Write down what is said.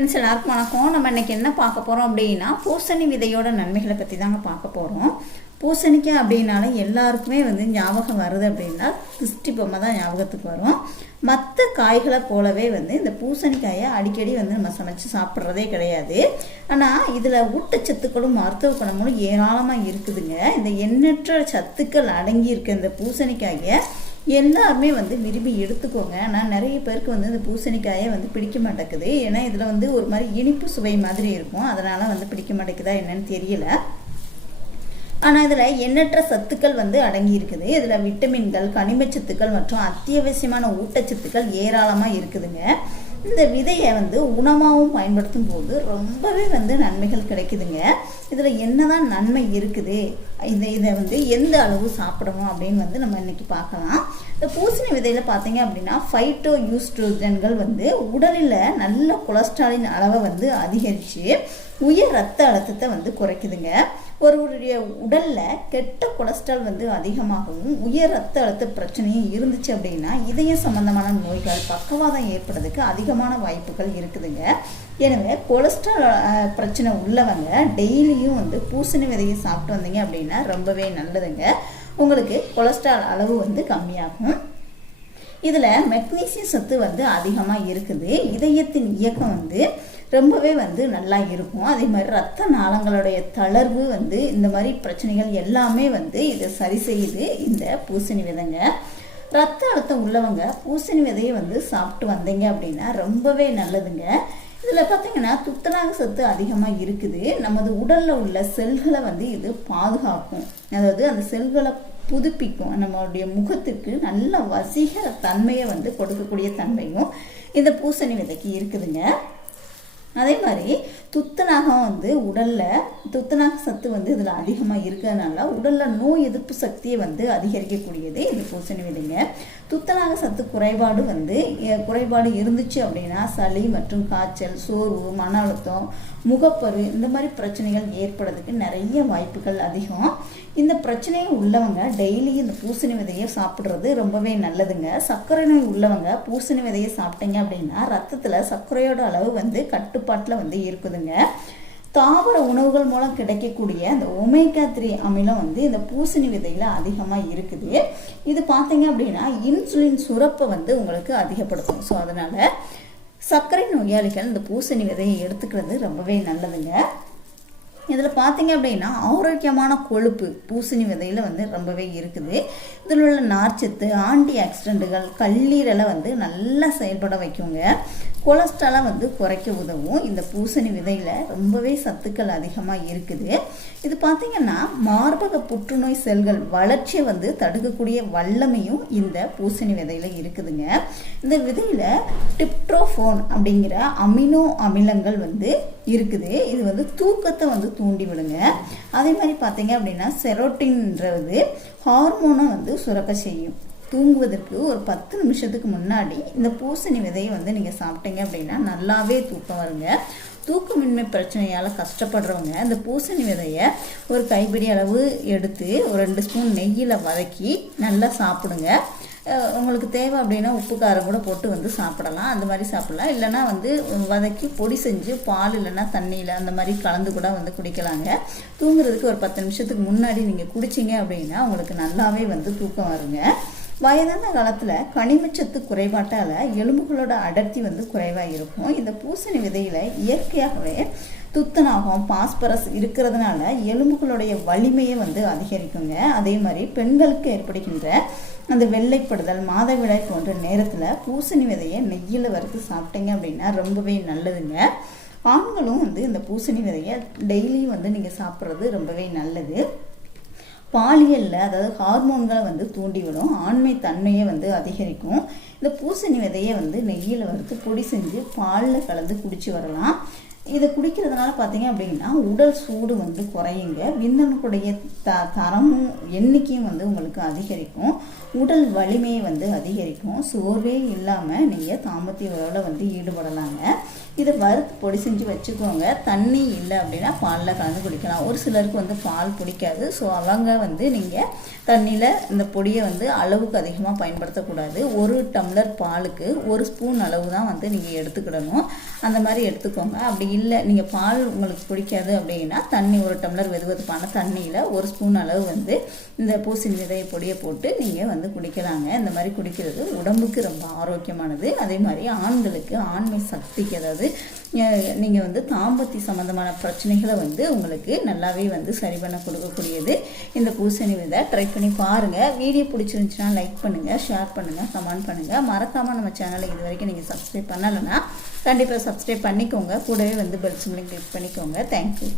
Friends எல்லாருக்கும் வணக்கம். நம்ம இன்னைக்கு என்ன பார்க்க போகிறோம் அப்படின்னா பூசணி விதையோட நன்மைகளை பற்றி தாங்க பார்க்க போகிறோம் பூசணிக்காய் அப்படின்னாலே எல்லாருக்குமே வந்து ஞாபகம் வருது அப்படின்னா திருஷ்டி பொம்மை தான் ஞாபகத்துக்கு வரும். மற்ற காய்களை போலவே வந்து இந்த பூசணிக்காயை அடிக்கடி வந்து நம்ம சமைச்சு சாப்பிட்றதே கிடையாது. ஆனால் இதில் ஊட்டச்சத்துக்களும் மருத்துவ குணங்களும் ஏராளமாக இருக்குதுங்க. இந்த எண்ணற்ற சத்துக்கள் அடங்கி இருக்க இந்த பூசணிக்காயை எல்லாருமே வந்து விரும்பி எடுத்துக்கோங்க. ஆனால் நிறைய பேருக்கு வந்து இந்த பூசணிக்காயை வந்து பிடிக்க மாட்டேங்குது. ஏன்னா இதில் வந்து ஒரு மாதிரி இனிப்பு சுவை மாதிரி இருக்கும். அதனால் வந்து பிடிக்க மாட்டேங்குதா என்னன்னு தெரியல. ஆனால் இதில் எண்ணற்ற சத்துக்கள் வந்து அடங்கி இருக்குது. இதில் விட்டமின்கள் கனிமச்சத்துக்கள் மற்றும் அத்தியாவசியமான ஊட்டச்சத்துக்கள் ஏராளமாக இருக்குதுங்க. இந்த விதையை வந்து உணவாகவும் பயன்படுத்தும் போது ரொம்பவே வந்து நன்மைகள் கிடைக்குதுங்க. இதில் என்னதான் நன்மை இருக்குது? இதை இதை வந்து எந்த அளவு சாப்பிடணும் அப்படின்னு வந்து நம்ம இன்றைக்கி பார்க்கலாம். இந்த பூசணி விதையில் பார்த்தீங்க அப்படின்னா ஃபைட்டோ யூஸ்ட்ரோஜன்கள் வந்து உடலில் நல்ல கொலஸ்ட்ராலின் அளவை வந்து அதிகரித்து உயர் ரத்த அழுத்தத்தை வந்து குறைக்குதுங்க. ஒருவருடைய உடலில் கெட்ட கொலஸ்ட்ரால் வந்து அதிகமாகவும் உயர் ரத்த அழுத்த பிரச்சனையும் இருந்துச்சு அப்படின்னா இதய சம்பந்தமான நோய்கள் பக்கவாதம் ஏற்படுறதுக்கு அதிகமான வாய்ப்புகள் இருக்குதுங்க. எனவே கொலஸ்ட்ரால் பிரச்சனை உள்ளவங்க டெய்லியும் வந்து பூசணி விதையை சாப்பிட்டு வந்தீங்க அப்படின்னா ரொம்பவே நல்லதுங்க. உங்களுக்கு கொலஸ்ட்ரால் அளவு வந்து கம்மியாகும். இதில் மெக்னீசியம் சத்து வந்து அதிகமாக இருக்குது. இதயத்தின் இயக்கம் வந்து ரொம்பவே வந்து நல்லா இருக்கும். அதே மாதிரி ரத்த நாளங்களுடைய தளர்வு வந்து இந்த மாதிரி பிரச்சனைகள் எல்லாமே வந்து இதை சரி செய்யுது இந்த பூசணி விதைங்க. ரத்த அழுத்தம் உள்ளவங்க பூசணி விதையை வந்து சாப்பிட்டு வந்தீங்க அப்படின்னா ரொம்பவே நல்லதுங்க. இதில் பார்த்தீங்கன்னா துத்தநாக சத்து அதிகமாக இருக்குது. நமது உடலில் உள்ள செல்களை வந்து இது பாதுகாக்கும். அதாவது அந்த செல்களை புதுப்பிக்கும். நம்மளுடைய முகத்துக்கு நல்ல வசீகர தன்மையை வந்து கொடுக்கக்கூடிய தன்மையும் இந்த பூசணி விதைக்கு இருக்குதுங்க. அதே மாதிரி துத்தநாகம் வந்து உடலில் துத்தநாக சத்து வந்து இதில் அதிகமாக இருக்கிறதுனால உடலில் நோய் எதிர்ப்பு சக்தியை வந்து அதிகரிக்கக்கூடியது இந்த பூசணி விதைங்க. துத்தநாக சத்து குறைபாடு வந்து குறைபாடு இருந்துச்சு அப்படின்னா சளி மற்றும் காய்ச்சல் சோர்வு மன அழுத்தம் முகப்பரு இந்த மாதிரி பிரச்சனைகள் ஏற்படுறதுக்கு நிறைய வாய்ப்புகள் அதிகம். இந்த பிரச்சனையை உள்ளவங்க டெய்லி இந்த பூசணி விதையை சாப்பிட்றது ரொம்பவே நல்லதுங்க. சர்க்கரை நோய் உள்ளவங்க பூசணி விதையை சாப்பிட்டீங்க அப்படின்னா ரத்தத்தில் சர்க்கரையோட அளவு வந்து கட்டுப்பாட்டில் வந்து இருக்குதுங்க. தாவர உணவுகள் மூலம் கிடைக்கக்கூடிய அந்த ஒமேகா த்ரீ அமிலம் வந்து இந்த பூசணி விதையில் அதிகமாக இருக்குது. இது பார்த்தீங்க அப்படின்னா இன்சுலின் சுரப்பை வந்து உங்களுக்கு அதிகப்படுத்தும். ஸோ அதனால் சர்க்கரை நோயாளிகள் இந்த பூசணி விதையை எடுத்துக்கிறது ரொம்பவே நல்லதுங்க. இதில் பார்த்தீங்க அப்படின்னா ஆரோக்கியமான கொழுப்பு பூசணி விதையில் வந்து ரொம்பவே இருக்குது. இதில் உள்ள நார்ச்சத்து ஆன்டி ஆக்சிடென்ட்டுகள் கல்லீரலை வந்து நல்லா செயல்பட வைக்குங்க. கொலஸ்ட்ராலை வந்து குறைக்க உதவும். இந்த பூசணி விதையில் ரொம்பவே சத்துக்கள் அதிகமாக இருக்குது. இது பார்த்தீங்கன்னா மார்பக புற்றுநோய் செல்கள் வளர்ச்சியை வந்து தடுக்கக்கூடிய வல்லமையும் இந்த பூசணி விதையில் இருக்குதுங்க. இந்த விதையில் டிப்ட்ரோஃபோன் அப்படிங்கிற அமினோ அமிலங்கள் வந்து இருக்குது. இது வந்து தூக்கத்தை வந்து தூண்டி விடுங்க அதே மாதிரி பார்த்தீங்க அப்படின்னா செரோட்டின்றது ஹார்மோனை வந்து சுரக்க செய்யும். தூங்குவதற்கு ஒரு பத்து நிமிஷத்துக்கு முன்னாடி இந்த பூசணி விதையை வந்து நீங்கள் சாப்பிட்டீங்க அப்படின்னா நல்லாவே தூக்கம் வருங்க. தூக்கமின்மை பிரச்சனையால் கஷ்டப்படுறவங்க இந்த பூசணி விதையை ஒரு கைப்பிடி அளவு எடுத்து ஒரு ரெண்டு ஸ்பூன் நெய்யில் வதக்கி நல்லா சாப்பிடுங்க. உங்களுக்கு தேவை அப்படின்னா உப்பு காரம் கூட போட்டு வந்து சாப்பிடலாம். அந்த மாதிரி சாப்பிடலாம். இல்லைன்னா வந்து வதக்கி பொடி செஞ்சு பால் இல்லைன்னா தண்ணியில் அந்த மாதிரி கலந்து கூட வந்து குடிக்கலாங்க. தூங்குறதுக்கு ஒரு பத்து நிமிஷத்துக்கு முன்னாடி நீங்கள் குடிச்சிங்க அப்படின்னா உங்களுக்கு நல்லாவே வந்து தூக்கம் வருங்க. வயதான காலத்தில் கனிமச்சத்து குறைபாட்டால் எலும்புகளோட அடர்த்தி வந்து குறைவாக இருக்கும். இந்த பூசணி விதையில் இயற்கையாகவே துத்தநாகம் பாஸ்பரஸ் இருக்கிறதுனால எலும்புகளுடைய வலிமையை வந்து அதிகரிக்குங்க. அதே மாதிரி பெண்களுக்கு ஏற்படுகின்ற அந்த வெள்ளைப்படுதல் மாதவிடாய் போன்ற நேரத்தில் பூசணி விதையை நெய்யில் வறுத்து சாப்பிட்டீங்க அப்படின்னா ரொம்பவே நல்லதுங்க. ஆண்களும் வந்து இந்த பூசணி விதையை டெய்லியும் வந்து நீங்கள் சாப்பிட்றது ரொம்பவே நல்லது. பாலியலில் அதாவது ஹார்மோன்களை வந்து தூண்டிவிடும் ஆண்மை தன்மையை வந்து அதிகரிக்கும். இந்த பூசணி விதையை வந்து நெய்யில் வறுத்து பொடி செஞ்சு பாலில் கலந்து குடிச்சு வரலாம். இதை குடிக்கிறதுனால பார்த்தீங்க அப்படின்னா உடல் சூடு வந்து குறையுங்க. விந்தனுக்குடைய த தரமும் எண்ணிக்கையும் வந்து உங்களுக்கு அதிகரிக்கும். உடல் வலிமையை வந்து அதிகரிக்கும். சோர்வே இல்லாமல் நீங்கள் தாம்பத்திய உறவில் வந்து ஈடுபடலாங்க. இதை வறுத்து பொடி செஞ்சு வச்சுக்கோங்க. தண்ணி இல்லை அப்படின்னா பாலில் கலந்து குடிக்கலாம். ஒரு சிலருக்கு வந்து பால் பிடிக்காது. ஸோ அவங்க வந்து நீங்கள் தண்ணியில் இந்த பொடியை வந்து அளவுக்கு அதிகமாக பயன்படுத்தக்கூடாது. ஒரு டம்ளர் பாலுக்கு ஒரு ஸ்பூன் அளவு தான் வந்து நீங்கள் எடுத்துக்கிடணும். அந்த மாதிரி எடுத்துக்கோங்க. அப்படி இல்லை நீங்கள் பால் உங்களுக்கு பிடிக்காது அப்படின்னா தண்ணி ஒரு டம்ளர் வெது வெதுப்பான தண்ணியில் ஒரு ஸ்பூன் அளவு வந்து இந்த பூசணி விதையை பொடியை போட்டு நீங்கள் வந்து குடிக்கலாங்க. இந்த மாதிரி குடிக்கிறது உடம்புக்கு ரொம்ப ஆரோக்கியமானது. அதே மாதிரி ஆண்களுக்கு ஆண்மை சக்திக்கு அதாவது நீங்கள் வந்து தாம்பத்தி சம்மந்தமான பிரச்சனைகளை வந்து உங்களுக்கு நல்லாவே வந்து சரி பண்ண கொடுக்கக்கூடியது. இந்த பூசணி விதை ட்ரை பண்ணி பாருங்கள் வீடியோ பிடிச்சிருந்துச்சுன்னா லைக் பண்ணுங்கள் ஷேர் பண்ணுங்கள் கமெண்ட் பண்ணுங்கள் மறக்காமல் நம்ம சேனலை இது வரைக்கும் நீங்கள் சப்ஸ்கிரைப் பண்ணலைன்னா கண்டிப்பாக சப்ஸ்கிரைப் பண்ணிக்கோங்க. கூடவே வந்து பெல் சிம்லையும் கிளிக் பண்ணிக்கோங்க. Thank you